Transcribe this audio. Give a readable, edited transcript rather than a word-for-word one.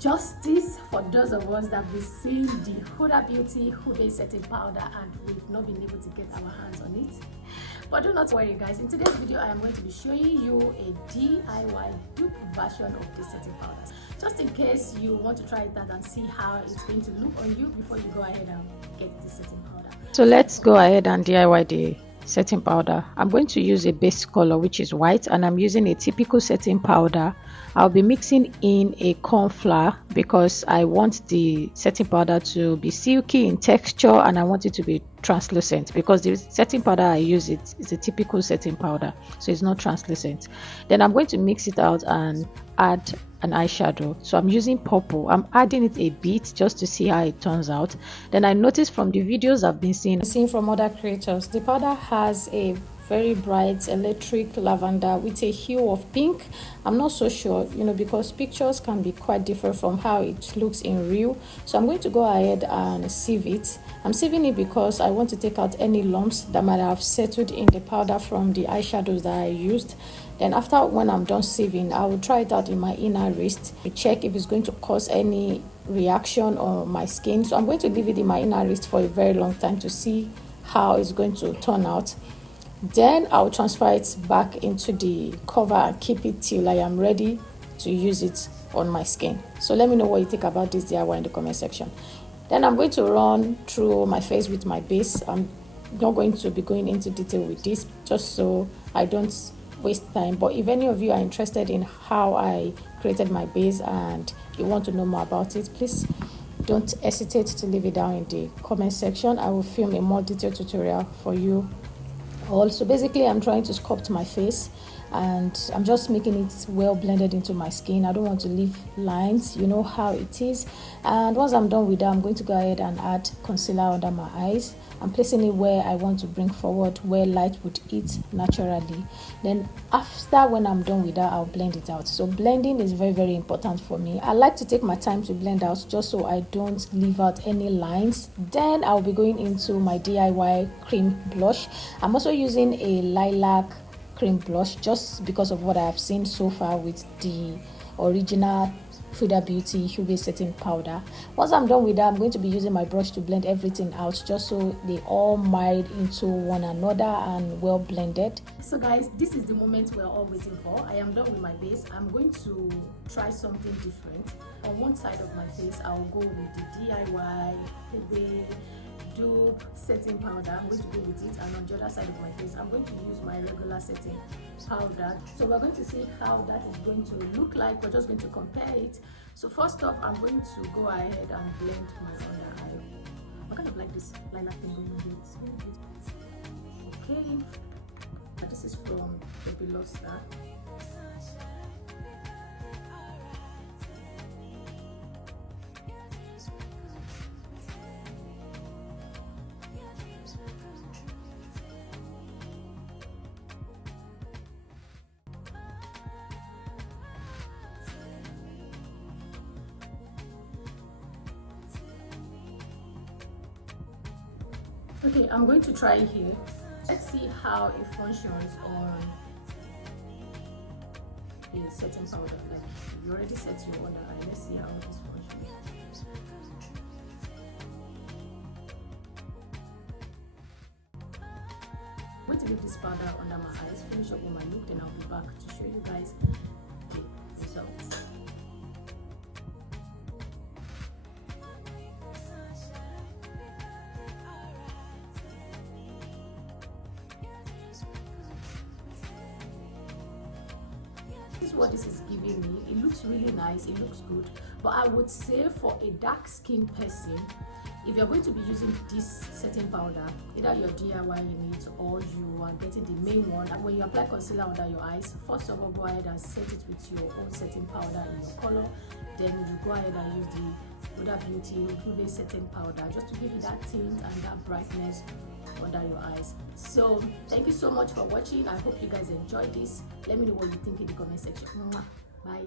justice for those of us that have been seeing the Huda Beauty Huda setting powder and we've not been able to get our hands on it. But do not worry guys, in today's video I am going to be showing you a DIY dupe version of this setting powder, just in case you want to try it out and see how it's going to look on you before you go ahead and get this setting powder. So let's go ahead and DIY the setting powder. I'm going to use a base color which is white, and I'm using a typical setting powder. I'll be mixing in a corn flour because I want the setting powder to be silky in texture and I want it to be translucent, because the setting powder I use is a typical setting powder, so it's not translucent. Then I'm going to mix it out and add an eyeshadow. So I'm using purple. I'm adding it a bit just to see how it turns out. Then I noticed from the videos I've been seeing from other creators, the powder has a very bright electric lavender with a hue of pink. I'm not so sure, because pictures can be quite different from how it looks in real. So I'm going to go ahead and sieve it. I'm sieving it because I want to take out any lumps that might have settled in the powder from the eyeshadows that I used. Then after, when I'm done sieving, I will try it out in my inner wrist to check if it's going to cause any reaction on my skin. So I'm going to leave it in my inner wrist for a very long time to see how it's going to turn out. Then I'll transfer it back into the cover and keep it till I am ready to use it on my skin. So let me know what you think about this DIY in the comment section. Then I'm going to run through my face with my base. I'm not going to be going into detail with this, just so I don't waste time. But if any of you are interested in how I created my base and you want to know more about it, please don't hesitate to leave it down in the comment section. I will film a more detailed tutorial for you. Also, basically I'm trying to sculpt my face and I'm just making it well blended into my skin. I don't want to leave lines, you know how it is. And once I'm done with that, I'm going to go ahead and add concealer under my eyes. I'm placing it where I want to bring forward, where light would hit naturally. Then after, when I'm done with that, I'll blend it out. So blending is very, very important for me. I like to take my time to blend out just so I don't leave out any lines. Then I'll be going into my DIY cream blush. I'm also using a lilac cream blush just because of what I have seen so far with the original Huda Beauty Huda setting powder. Once I'm done with that, I'm going to be using my brush to blend everything out just so they all meld into one another and well blended. So guys, this is the moment we're all waiting for. I am done with my base. I'm going to try something different. On one side of my face, I'll go with the DIY Huda dupe setting powder. I'm going to go with it, and on the other side of my face I'm going to use my regular setting powder. So we're going to see how that is going to look like. We're just going to compare it. So first off, I'm going to go ahead and blend my under eye. I kind of like this lilac thing going on here. It's very good. Okay, this is from the Below Star. Okay, I'm going to try here. Let's see how it functions on the setting powder. Like, you already set your under eye. Let's see how this functions. I'm going to leave this powder under my eyes, finish up with my look, then I'll be back to show you guys the results. This is what this is giving me. It looks really nice, it looks good, but I would say for a dark skin person, if you're going to be using this setting powder, either you're DIYing it or you are getting the main one, when you apply concealer under your eyes, first of all go ahead and set it with your own setting powder in your color. Then you go ahead and use the Huda Beauty Huda setting powder just to give you that tint and that brightness under your eyes. So thank you so much for watching. I hope you guys enjoyed this. Let me know what you think in the comment section. Bye.